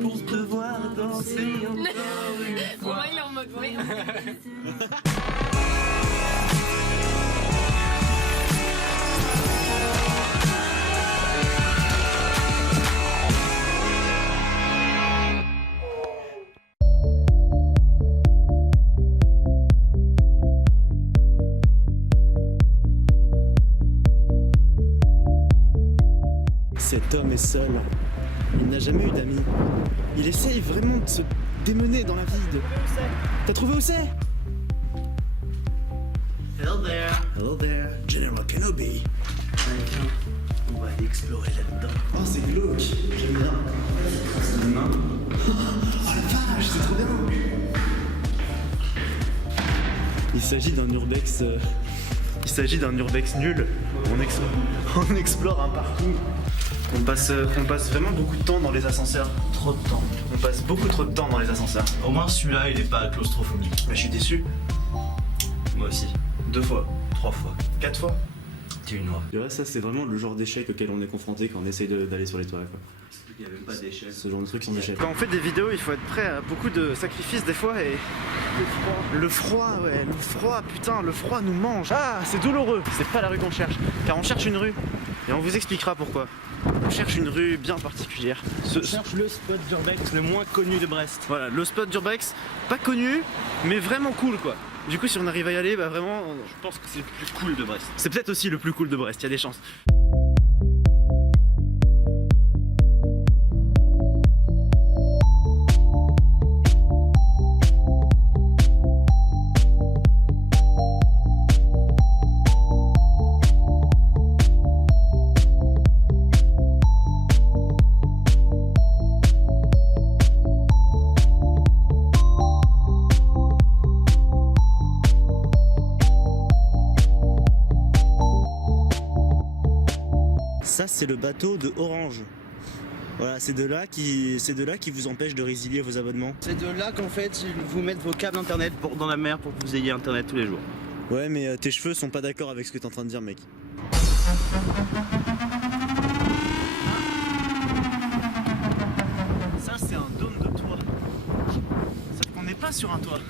Pour te voir danser encore une fois. Moi il est en mode oui. Cet homme est seul. Il n'a jamais eu d'amis. Il essaye vraiment de se démener dans la vie. T'as trouvé où c'est? Hello there. Hello there, General Kenobi. Allez, viens, on va aller explorer là-dedans. Oh, c'est glauque. J'aime bien. C'est une main. Oh la vache, c'est trop bien. Il s'agit d'un urbex. Il s'agit d'un urbex nul. On explore un parking. On passe vraiment beaucoup de temps dans les ascenseurs. Trop de temps. On passe beaucoup trop de temps dans les ascenseurs. Au moins celui-là, il est pas claustrophobique. Mais je suis déçu. Moi aussi. 2 fois. 3 fois. 4 fois. Tu es une noix. Tu vois, ça c'est vraiment le genre d'échec auquel on est confronté quand on essaye d'aller sur les toits. Quoi. Il n'y a même pas d'échelle. Ce genre de trucs sont d'échecs. Quand on fait des vidéos, il faut être prêt à beaucoup de sacrifices des fois et... Le froid, ouais, le froid, putain, le froid nous mange. Ah, c'est douloureux. C'est pas la rue qu'on cherche, car on cherche une rue. Et on vous expliquera pourquoi. On cherche une rue bien particulière. On cherche le spot d'urbex le moins connu de Brest. Voilà, le spot d'urbex, pas connu, mais vraiment cool quoi. Du coup, si on arrive à y aller, bah vraiment, Je pense que c'est le plus cool de Brest. c'est peut-être aussi le plus cool de Brest, il y a des chances. Ça, c'est le bateau de Orange. Voilà, c'est de là qui vous empêche de résilier vos abonnements. C'est de là qu'en fait, ils vous mettent vos câbles internet dans la mer pour que vous ayez internet tous les jours. Ouais, mais tes cheveux sont pas d'accord avec ce que t'es en train de dire, mec. Ça, c'est un dôme de toit. Sauf qu'on n'est pas sur un toit.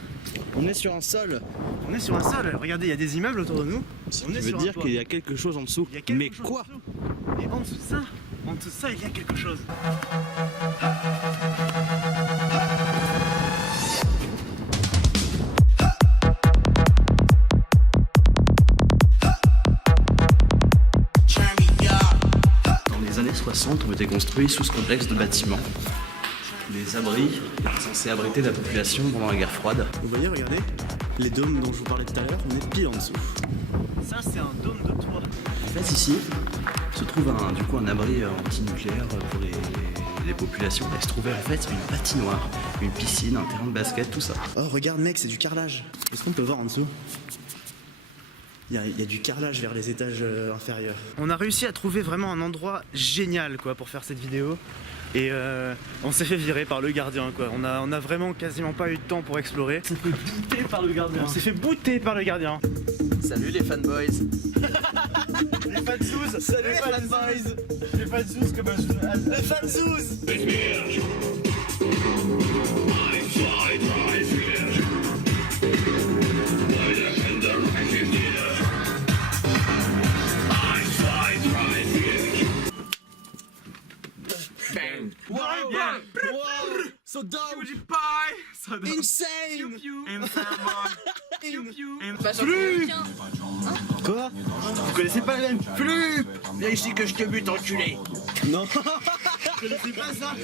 On est sur un sol. On est sur un sol. Regardez, il y a des immeubles autour de nous. On veut dire qu'il y a quelque chose en dessous. Il y a quelque Mais chose quoi? en dessous. Et en dessous de ça, il y a quelque chose. Dans les années 60, ont été construits sous ce complexe de bâtiments. Des abris censés abriter la population pendant la guerre froide. Vous voyez, regardez, les dômes dont je vous parlais tout à l'heure, on est pile en dessous. Ça, c'est un dôme de toit. En fait, ici se trouve un abri anti-nucléaire pour les populations. Il se trouvait en fait une patinoire, une piscine, un terrain de basket, tout ça. Oh, regarde, mec, c'est du carrelage. Est-ce qu'on peut voir en dessous? Il y a du carrelage vers les étages inférieurs. On a réussi à trouver vraiment un endroit génial quoi, pour faire cette vidéo. Et on s'est fait virer par le gardien quoi. On a vraiment quasiment pas eu de temps pour explorer. On s'est fait bouter par le gardien. On s'est fait bouter par le gardien. Salut les fanboys. Les fanzouz. Salut les fanboys. Les fanzouz comme un... Les fanzouz. So dumb. Insane. Plus. Quoi? Vous connaissez pas la même? Plus. Viens ici que je te bute, enculé. Non. Vous connaissez pas ça?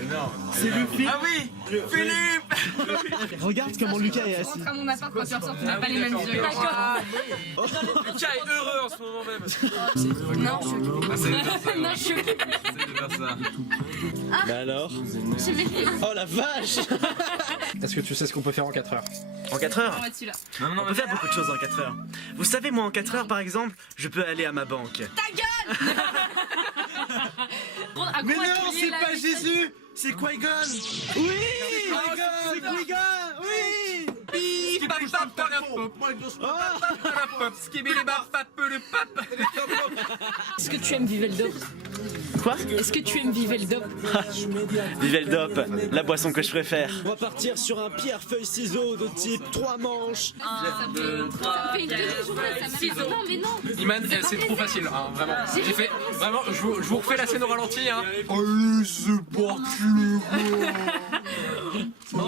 C'est le film. Ah oui, Philippe. Regarde comment Lucas est assis. Rentre à mon appart quand tu ressors, tu n'as pas les mêmes yeux. D'accord. Lucas est heureux en ce moment même. Non, je suis occupée. Non, je suis occupée. C'est de faire ça. Bah alors? J'ai mis Oh la vache. Est-ce que tu sais ce qu'on peut faire en 4 heures? En 4 heures? on va dessus là. On peut faire beaucoup de choses en 4 heures. Vous savez, moi en 4 heures par exemple, je peux aller à ma banque. Ta gueule. Mais non, c'est pas Jésus, c'est Qui-Gon. Oui, c'est Qui-Gon, oui. Est-ce que tu aimes Viveldor? Quoi? Est-ce que tu aimes Vivel Dop? Vivel Dop, la boisson que je préfère. On va partir sur un pierre feuille ciseaux de type 3 manches. Ça fait une demi-journée, ça m'a fait... Non mais non. Iman, c'est trop facile, hein, vraiment. J'ai fait, vraiment, je vous refais la scène au ralenti, hein. Allez, c'est parti les gars. 1,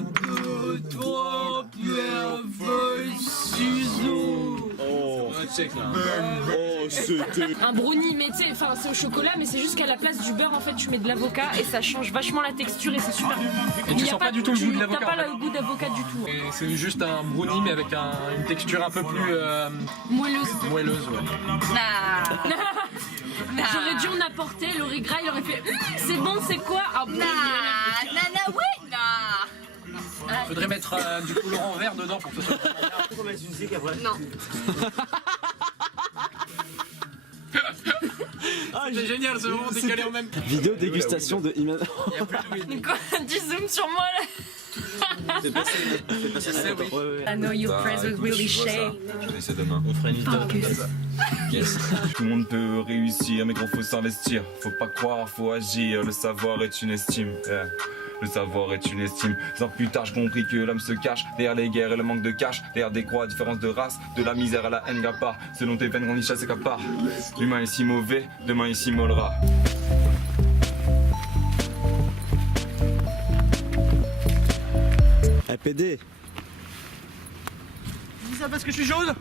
2, 3, pierre, feuille, ciseaux. Oh, check là. oh c'était... Un brownie, mais tu sais, enfin c'est au chocolat, mais c'est juste qu'à la place du beurre, en fait, tu mets de l'avocat et ça change vachement la texture et c'est super bon. Et tu sens pas du tout le goût de l'avocat. T'as pas le goût d'avocat du tout. Et c'est juste un brownie mais avec une texture un peu plus Moelleuse. moelleuse, ouais. J'aurais dû en apporter, le riz gras, il aurait fait c'est bon, c'est quoi? Ah bon. Faudrait mettre du colorant vert dedans pour que ce soit vraiment bien. Non. C'est génial, c'est vraiment décalé en même temps. Vidéo dégustation de Iman. Quoi? Tu zoomes sur moi là? I know your presence really shake. Je vais essayer demain. On fera une Focus. Tout le monde peut réussir, mais gros faut s'investir. Faut pas croire, faut agir. Le savoir est une estime. Yeah. Le savoir est une estime. 10 ans plus tard, j'ai compris que l'homme se cache derrière les guerres et le manque de cash, derrière des croix, différence de race, de la misère à la haine à part. Selon tes veines, grandit chasse et capard. L'humain est si mauvais, demain il s'y mollera. PD. Dis ça parce que je suis jaune.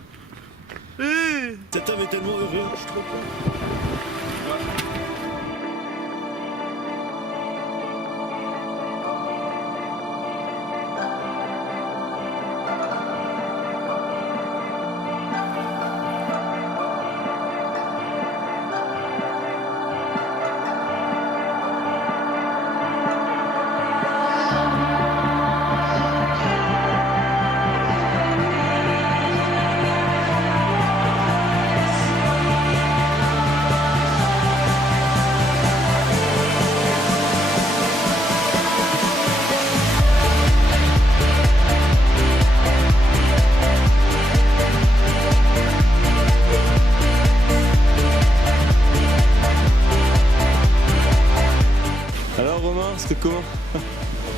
Cet homme est tellement heureux, je suis trop content. Alors Romain, c'était comment?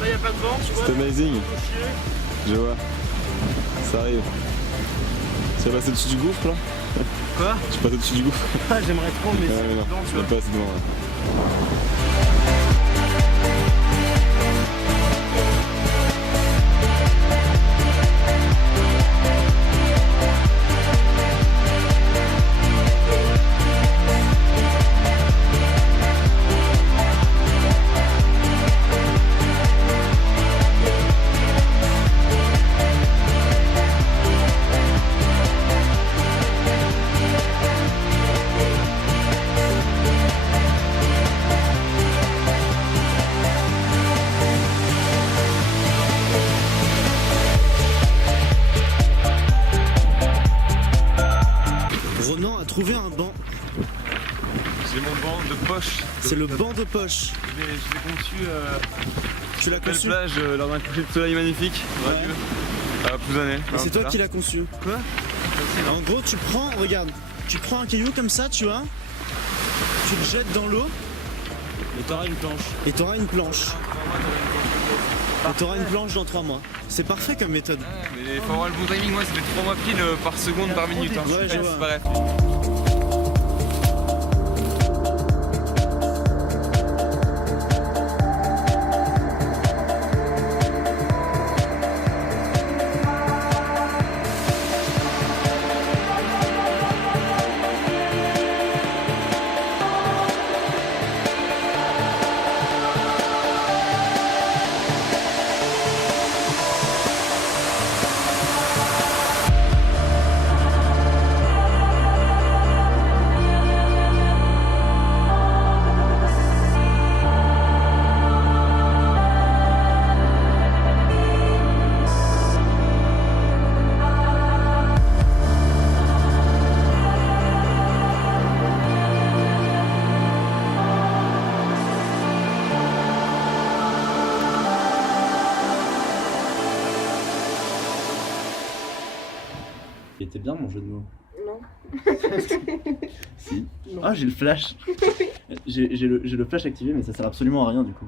Là y a pas de vent, tu vois. C'était amazing. Je vois. Ça arrive. Tu vas passer au-dessus du gouffre là? Quoi? Tu passes au-dessus du gouffre? Ah, j'aimerais trop, mais Ouais, mais non, dedans, tu tu vois. vas pas assez devant là. Ronan a trouvé un banc. J'ai mon banc de poche. C'est le banc de poche. Je l'ai conçu Tu l'as belle conçu? plage lors d'un coucher de soleil magnifique. Radieux. À Plouzané. Et c'est toi qui l'as conçu. Quoi? En gros, tu prends, regarde, tu prends un caillou comme ça, tu vois, tu le jettes dans l'eau. Et t'auras une planche. Et t'auras une planche. Et t'auras une planche dans 3 mois. C'est parfait comme méthode. Mais il faut avoir le bon timing, moi ça fait 3 mois pile par seconde par minute. Hein. Ouais, je vois. Bref. Il était bien mon jeu de mots. Non. Non. Si. Ah, j'ai le flash. J'ai le flash activé, mais ça sert absolument à rien du coup.